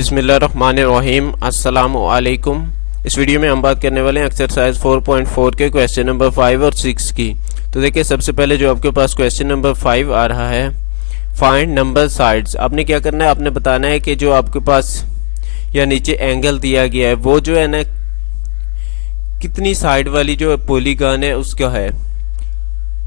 बिस्मिल्लाहिर्रहमानिर्रहीम अस्सलामु अलैकुम। इस वीडियो में हम बात करने वाले हैं एक्सरसाइज 4.4 के क्वेश्चन नंबर 5 और 6 की। तो देखिए सबसे पहले जो आपके पास क्वेश्चन नंबर 5 आ रहा है, फाइंड नंबर साइड्स। आपने क्या करना है, आपने बताना है कि जो आपके पास या नीचे एंगल दिया गया है वो जो है ना कितनी साइड वाली जो पॉलीगॉन है उसका है,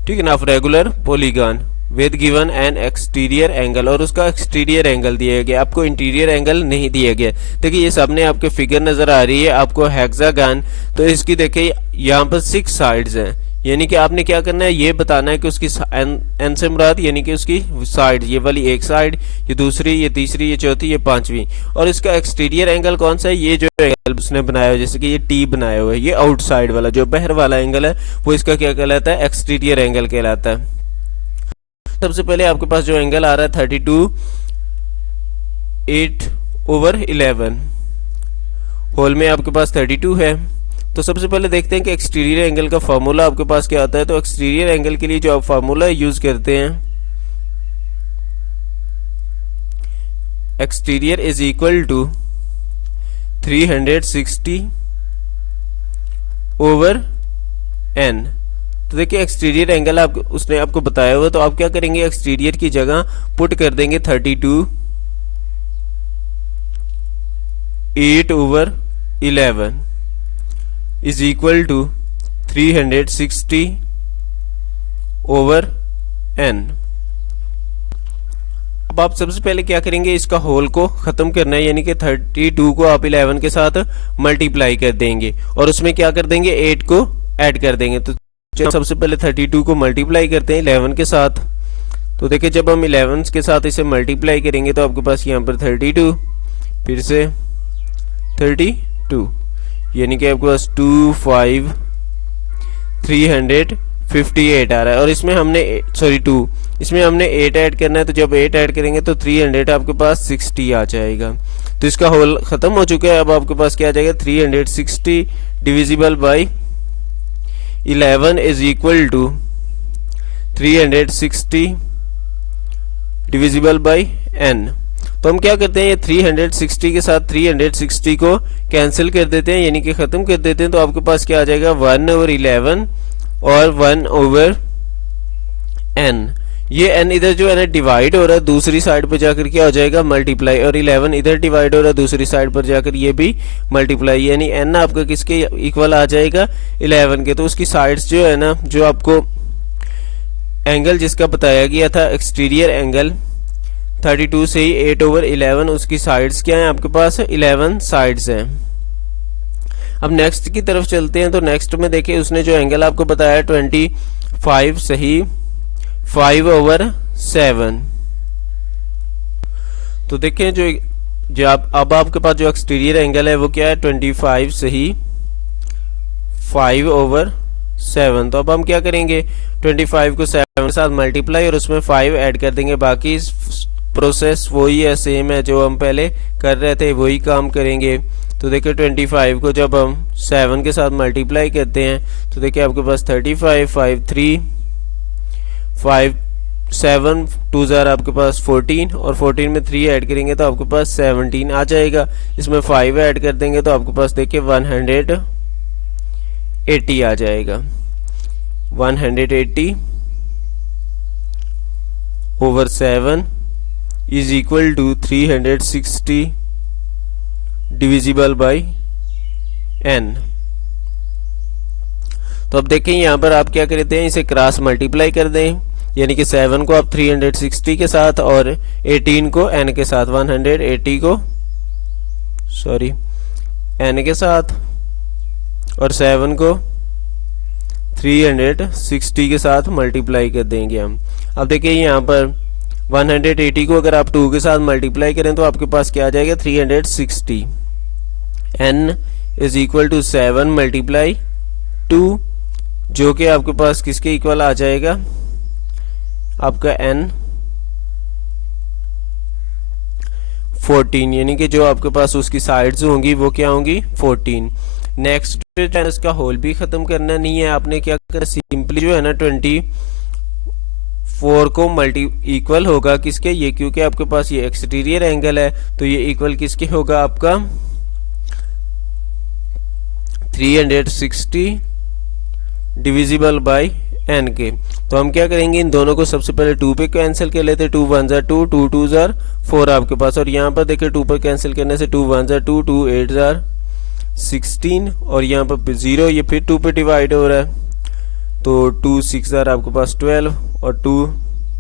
ठीक है ना, of regular polygon with given an exterior angle, और उसका एक्सटीरियर एंगल दिया गया, आपको इंटीरियर एंगल नहीं दिया गया। देखिए ये सामने आपके फिगर नजर आ रही है आपको हेक्सागन, तो इसकी देखिए यहाँ पर 6 साइड्स हैं, यानी कि आपने क्या करना है, ये बताना है कि उसकी एन से मुराद यानी कि उसकी साइड, ये वाली एक साइड, ये दूसरी, ये तीसरी, ये चौथी, ये पांचवी, और इसका एक्सटीरियर एंगल कौन सा है, ये जो एंगल उसने बनाया हुआ, जैसे कि ये टी बनाया हुआ है, ये आउटसाइड वाला जो बाहर वाला एंगल है वो इसका क्या कहलाता है, एक्सटीरियर एंगल कहलाता है। सबसे पहले आपके पास जो एंगल आ रहा है 32/8/11, होल में आपके पास 32 है। तो सबसे पहले देखते हैं कि एक्सटीरियर एंगल का फार्मूला आपके पास क्या आता है। तो एक्सटीरियर एंगल के लिए जो आप फार्मूला यूज करते हैं, exterior is equal to 360/n। तो देखिए एक्सटीरियर एंगल उसने आपको बताया हुआ, तो आप क्या करेंगे, एक्सटीरियर की जगह पुट कर देंगे 32/8/11 इज इक्वल टू 360/n। अब आप सबसे पहले क्या करेंगे, इसका होल को खत्म करना है, यानी कि 32 को आप 11 के साथ मल्टीप्लाई कर देंगे और उसमें क्या कर देंगे, 8 को ऐड कर देंगे। तो सबसे पहले 32 को मल्टीप्लाई करते हैं 11 के साथ। तो देखिए जब हम 11 के साथ इसे मल्टीप्लाई करेंगे तो आपके पास यहाँ पर 32 फिर से 32, यानी कि आपके पास 358 आ रहा है, और इसमें हमने 2 इसमें हमने 8 ऐड करना है। तो जब 8 ऐड करेंगे तो 300 आपके पास 60 आ जाएगा। तो इसका होल खत्म हो चुका है। अब आपके पास क्या आ जाएगा, 360 divisible by 11 is equal to 360 divisible by n। तो हम क्या करते हैं, ये 360 के साथ 360 को कैंसिल कर देते हैं, यानी कि खत्म कर देते हैं। तो आपके पास क्या आ जाएगा, 1/11 और 1/n। ये n इधर जो है ना डिवाइड हो रहा है, दूसरी साइड पर जाकर क्या हो जाएगा, मल्टीप्लाई, और 11 इधर डिवाइड हो रहा है दूसरी साइड पर जाकर ये भी मल्टीप्लाई, यानी n आपका किसके इक्वल आ जाएगा, 11 के। तो उसकी साइड्स जो है ना, जो आपको एंगल जिसका बताया गया था एक्सटीरियर एंगल 32 से ही 8/11, उसकी साइड्स क्या है आपके पास, 11 साइड्स हैं। अब नेक्स्ट की तरफ चलते हैं। तो नेक्स्ट में देखिए उसने जो एंगल आपको बताया 25 सही 5/7। तो देखें जो अब आपके पास जो एक्सटीरियर एंगल है वो क्या है, 25 सही 5/7। तो अब हम क्या करेंगे, 25 को 7 के साथ मल्टीप्लाई और उसमें 5 ऐड कर देंगे। बाकी प्रोसेस वही है, सेम है जो हम पहले कर रहे थे, वही काम करेंगे। तो देखिए 25 को जब हम 7 के साथ मल्टीप्लाई करते हैं तो देखिए आपके पास 35 5 3 5 7 2 जार आपके पास 14, और 14 में 3 ऐड करेंगे तो आपके पास 17 आ जाएगा। इसमें 5 ऐड कर देंगे तो आपके पास देखिए 180 आ जाएगा। 180/7 is equal to 360 divisible by n। तो अब देखें यहाँ पर आप क्या करते हैं, इसे क्रॉस मल्टीप्लाई कर दें, यानी कि 7 को आप 360 के साथ और 18 को n के साथ, 180 को n के साथ और 7 को 360 के साथ मल्टीप्लाई कर देंगे हम। अब देखिए यहाँ पर 180 को अगर आप 2 के साथ मल्टीप्लाई करें तो आपके पास क्या आ जाएगा, 360। n is equal to 7 multiply 2, जो कि आपके पास किसके इक्वल आ जाएगा, आपका n 14, यानी कि जो आपके पास उसकी साइड्स होंगी वो क्या होंगी, 14। नेक्स्ट इसका होल भी खत्म करना नहीं है, आपने क्या करना, सिंपली जो है ना 4 को मल्टी इक्वल होगा किसके, ये क्योंकि आपके पास ये एक्सटीरियर एंगल है तो ये इक्वल किसके होगा आपका 360 डिविजिबल बाय n के। तो हम क्या करेंगे, इन दोनों को सबसे पहले 2 पे कैंसिल कर लेते हैं। 2 1 जार 2, 2 2 जार 4 आपके पास, और यहाँ पर देखिए 2 पर कैंसिल करने से 2 1 जार 2, 2 8 जार 16, और यहाँ पर 0, ये फिर 2 पे डिवाइड हो रहा है तो 2 6 जार आपके पास 12, और 2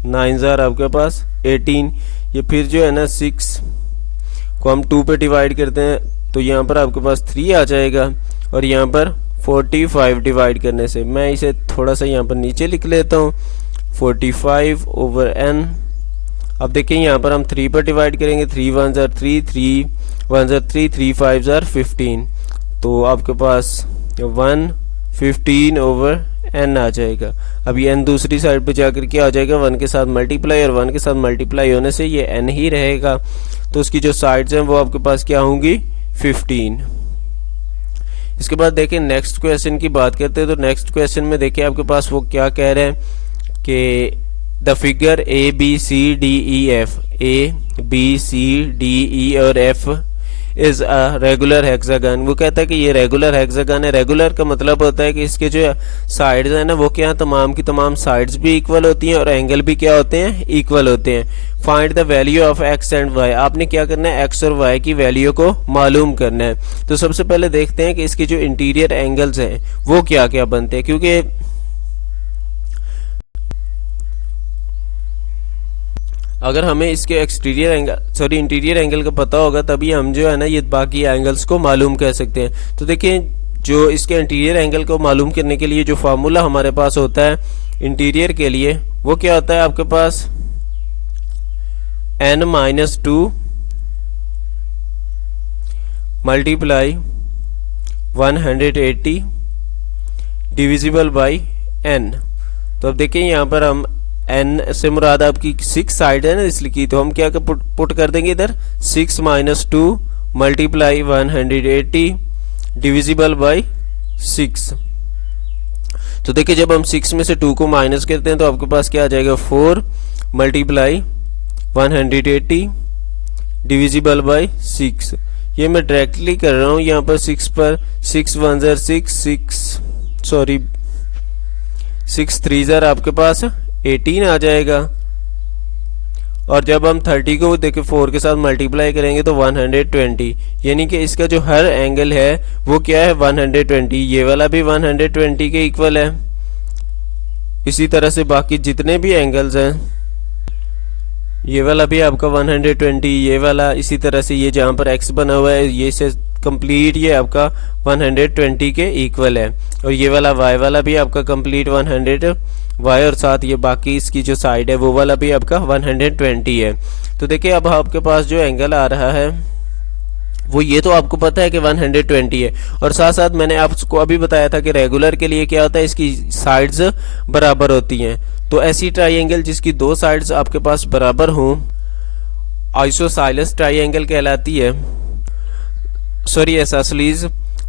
9 जार आपके पास 18, ये फिर जो है ना 6 को हम 2 पे डिवाइड करते हैं तो यहाँ पर आपके पास 3 आ जाएगा, और यहाँ पर 45 डिवाइड करने से मैं इसे थोड़ा सा यहाँ पर नीचे लिख लेता हूँ 45 ओवर n। अब देखिए यहाँ पर हम 3 पर डिवाइड करेंगे, 3 1 जार 3, 3 1 जार 3, 3 5 जार 15, तो आपके पास 115 ओवर n आ जाएगा। अब ये n दूसरी साइड पे जाकर क्या आ जाएगा, 1 के साथ मल्टीप्लाई, और 1 के साथ मल्टीप्लाई होने से ये n ही रहेगा, तो उसकी जो साइड्स हैं वो आपके पास क्या होंगी 15। इसके बाद देखिए नेक्स्ट क्वेश्चन की बात करते हैं। तो नेक्स्ट क्वेश्चन में देखिए आपके पास वो क्या कह रहे हैं कि the figure A B C D E F, A B C D E और F is a regular hexagon. वो कहता है कि ये रेगुलर हेक्सागन है। रेगुलर का मतलब होता है कि इसके जो साइड्स हैं ना वो क्या, तमाम की तमाम साइड्स भी इक्वल होती हैं और एंगल भी क्या होते हैं, इक्वल होते हैं। Find the value of x and y, आपने क्या करना है, एक्स और वाई की वैल्यू को मालूम करना है। तो सबसे पहले देखते हैं कि इसके जो इंटीरियर एंगल्स हैं वो क्या क्या बनते हैं, क्योंकि अगर हमें इसके एक्सटीरियर एंगल इंटीरियर एंगल का पता होगा तभी हम जो है ना ये बाकी एंगल्स को मालूम कर सकते हैं। तो देखिए जो इसके इंटीरियर एंगल को मालूम करने के लिए जो फार्मूला हमारे पास होता है इंटीरियर के लिए वो क्या होता है आपके पास n-2 multiply 180 divisible by n। तो अब देखिए यहाँ पर हम n से मुराद आपकी 6 साइड है ना इसलिए की, तो हम क्या पुट कर देंगे इधर 6 - 2 मल्टीप्लाई 180 डिविजिबल बाई 6। तो देखिए जब हम 6 में से 2 को माइनस करते हैं तो आपके पास क्या आ जाएगा 4 मल्टीप्लाई 180 डिविजिबल बाई 6। ये मैं डायरेक्टली कर रहा हूँ यहाँ पर 6 पर, 6 1 जार 6 3 जार आपके पास 18 आ जाएगा, और जब हम 30 को देखिए 4 के साथ मल्टीप्लाई करेंगे तो 120, यानी कि इसका जो हर एंगल है वो क्या है 120। ये वाला भी 120 के इक्वल है। इसी तरह से बाकी जितने भी एंगल्स हैं, ये वाला भी आपका 120, ये वाला इसी तरह से, ये जहाँ पर x बना हुआ है ये से कंप्लीट ये आपका 120 के इक्वल है, और ये वाला y वाला भी आपका कंप्लीट 100 y, और साथ ये बाकी इसकी जो साइड है वो वाला भी आपका 120 है। तो देखिए अब आपके पास जो एंगल आ रहा है वो ये तो आपको पता है कि 120 है, और साथ साथ मैंने आपको अभी बताया था कि रेगुलर के लिए क्या होता है, इसकी साइड्स बराबर होती हैं। तो ऐसी ट्राइंगल जिसकी दो साइड्स आपके पास बराबर हों आइसोसेलेस ट्राइंगल कहलाती है, सॉरी आइसोसेलेस।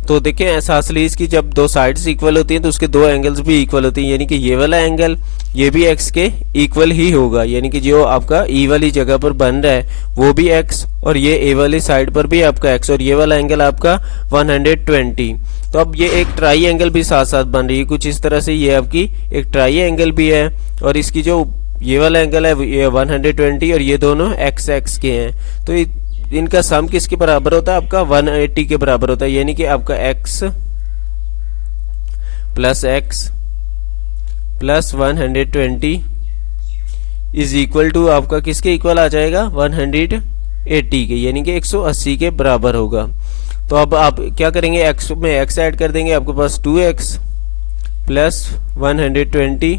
तो देखें आइसोसेलेस की जब दो साइड्स इक्वल होती हैं तो उसके दो एंगल्स भी इक्वल होती हैं, यानी कि ये वाला एंगल ये भी x के इक्वल ही होगा, यानी कि जो आपका e वाली जगह पर बन रहा है वो भी x, और ये a वाली साइड पर भी आपका x, और ये वाला एंगल आपका 120। तो अब ये एक ट्राई एंगल भी साथ साथ बन रही है कुछ इस तरह से, ये आपकी एक ट्राई एंगल भी है, और इसकी जो ये वाला एंगल है ये 120 और ये दोनों x के हैं। तो इनका सम किसके बराबर होता है, आपका 180 के बराबर होता है, यानी कि आपका x plus 120 is equal to आपका किसके इक्वल आ जाएगा 180 के, यानी कि 180 के बराबर होगा। तो अब आप क्या करेंगे, x में x ऐड कर देंगे, आपके पास 2x plus 120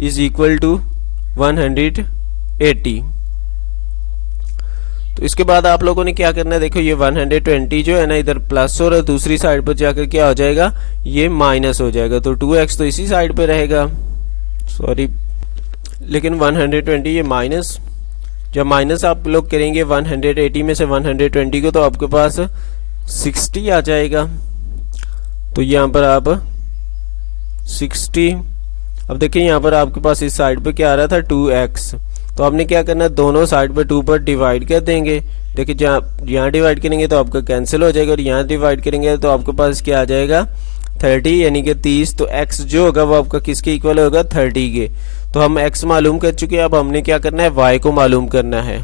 is equal to 180। तो इसके बाद आप लोगों ने क्या करना है, देखो ये 120 जो है ना इधर प्लस और दूसरी साइड पर जाकर क्या हो जाएगा, ये माइनस हो जाएगा। तो 2x तो इसी साइड पे रहेगा, सॉरी, लेकिन 120 ये माइनस, जब माइनस आप लोग करेंगे 180 में से 120 को तो आपके पास 60 आ जाएगा। तो यहाँ पर आप 60 अब देखिए यहाँ पर आपके पास इस साइड पे क्या आ रहा था 2x, तो आपने क्या करना है दोनों साइड पे 2 पर डिवाइड कर देंगे। देखिए जहाँ यहाँ डिवाइड करेंगे तो आपका कैंसिल हो जाएगा और यहाँ डिवाइड करेंगे तो आपके पास क्या आ जाएगा 30 यानी कि 30। तो x जो होगा वो आपका किसके इक्वल होगा 30 के। तो हम x मालूम कर चुके हैं, अब हमने क्या करना है y को मालूम करना है।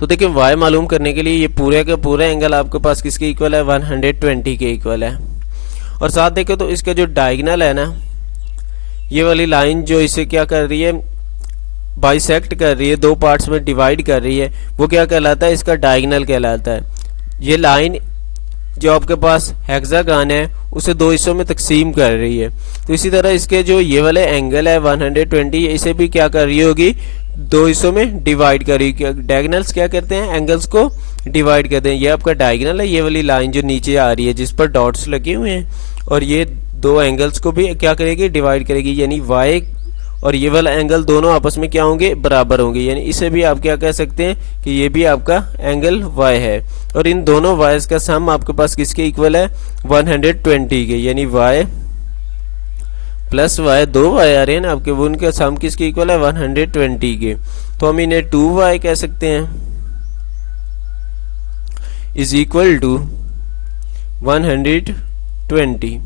तो देखिए y मालूम करने के लिए ये पूरे का पूरा एंगल आपके पास किसके इक्वल है 120 के इक्वल है। और साथ देखो तो इसका जो डायगोनल है ना, ये वाली लाइन जो इसे क्या कर रही है बाइसेक्ट कर रही है, दो पार्ट्स में डिवाइड कर रही है, वो क्या कहलाता है इसका डायगोनल कहलाता है। ये लाइन जो आपके पास हेक्सागन है उसे दो हिस्सों में तकसीम कर रही है। तो इसी तरह इसके जो ये वाले एंगल है 120 इसे भी क्या कर रही होगी दो हिस्सों में डिवाइड कर रही है। डायगोनल्स क्या करते हैं एंगल्स को डिवाइड करते हैं। ये आपका डायगोनल है, ये वाली लाइन जो नीचे आ रही है जिस पर डॉट्स लगे हुए हैं, और ये दो एंगल्स को भी क्या करेगी डिवाइड करेगी, यानी y और ये वाला एंगल दोनों आपस में क्या होंगे बराबर होंगे। यानी इसे भी आप क्या कह सकते हैं कि ये भी आपका एंगल y है, और इन दोनों y's का सम आपके पास किसके इक्वल है 120 के, यानी y प्लस y, दो y आ रहे हैं ना आपके, वो उनका सम किसके इक्वल है 120 के। तो हम इन्हें 2y कह सकते हैं इज इक्वल टू 120।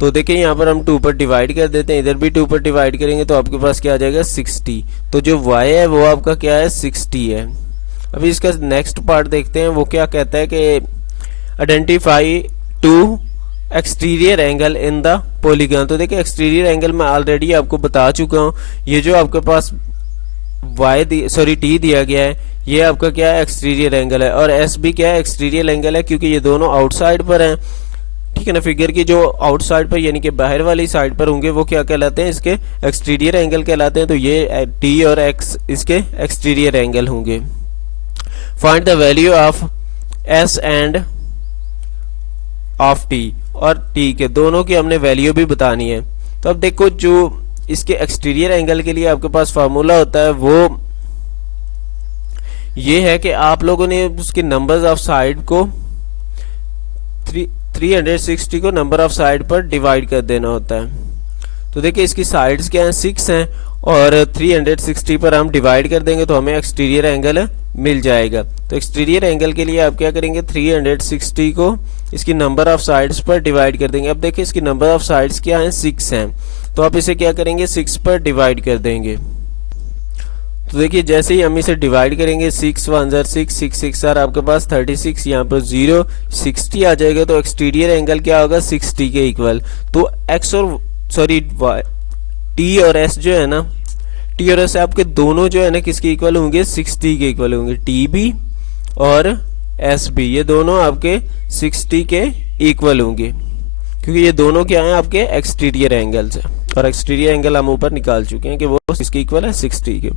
तो देखिए यहाँ पर हम 2 पर डिवाइड कर देते हैं, इधर भी 2 पर डिवाइड करेंगे तो आपके पास क्या आ जाएगा 60। तो जो y है वो आपका क्या है 60 है। अभी इसका नेक्स्ट पार्ट देखते हैं, वो क्या कहता है कि identify two exterior angle in the polygon. तो देखिए एक्सटीरियर एंगल मैं ऑलरेडी आपको बता चुका हूँ। ये जो आपके पास t दिया गया है ये आपका क्या है एक्सटीरियर एंगल है, और s भी क्या है एक्सटीरियर एंगल है क्योंकि ये दोनों आउटसाइड पर हैं, ठीक है ना। फिगर की जो आउटसाइड पर यानी कि बाहर वाली साइड पर होंगे वो क्या कहलाते हैं इसके एक्सटीरियर एंगल कहलाते हैं। तो ये t और x इसके एक्सटीरियर एंगल होंगे। Find the value of s end of t, और t के दोनों की हमने वैल्यू भी बतानी है। तो अब देखो जो इसके एक्सटीरियर एंगल के लिए आपके पास फार्मूला होता है वो ये है कि आप लोगों ने उसके नंबर्स ऑफ साइड को 360 को नंबर ऑफ साइड पर डिवाइड कर देना होता है। तो देखिए इसकी साइड्स क्या हैं 6 हैं, और 360 पर हम डिवाइड कर देंगे तो हमें एक्सटीरियर एंगल मिल जाएगा। तो एक्सटीरियर एंगल के लिए आप क्या करेंगे 360 को इसकी नंबर ऑफ साइड्स पर डिवाइड कर देंगे। अब देखिए इसकी नंबर ऑफ साइड्स क्या हैं 6 हैं, तो आप इसे क्या करेंगे 6 पर डिवाइड कर देंगे। तो देखिए जैसे ही हम इसे डिवाइड करेंगे 6 1 6 6 6 आपके पास 36, यहाँ पर 0 60 आ जाएगा। तो एक्सटीरियर एंगल क्या होगा 60 के इक्वल। तो x और सॉरी t और s जो है ना, t और s आपके दोनों जो है ना किसके इक्वल होंगे 60 के इक्वल होंगे। t भी और s भी ये दोनों आपके 60 के इक्वल होंगे क्योंकि ये दोनों क्या हैं आपके एक्सटीरियर एंगल्स हैं, और एक्सटीरियर एंगल हम ऊपर निकाल चुके हैं कि वो किसके इक्वल है 60 के।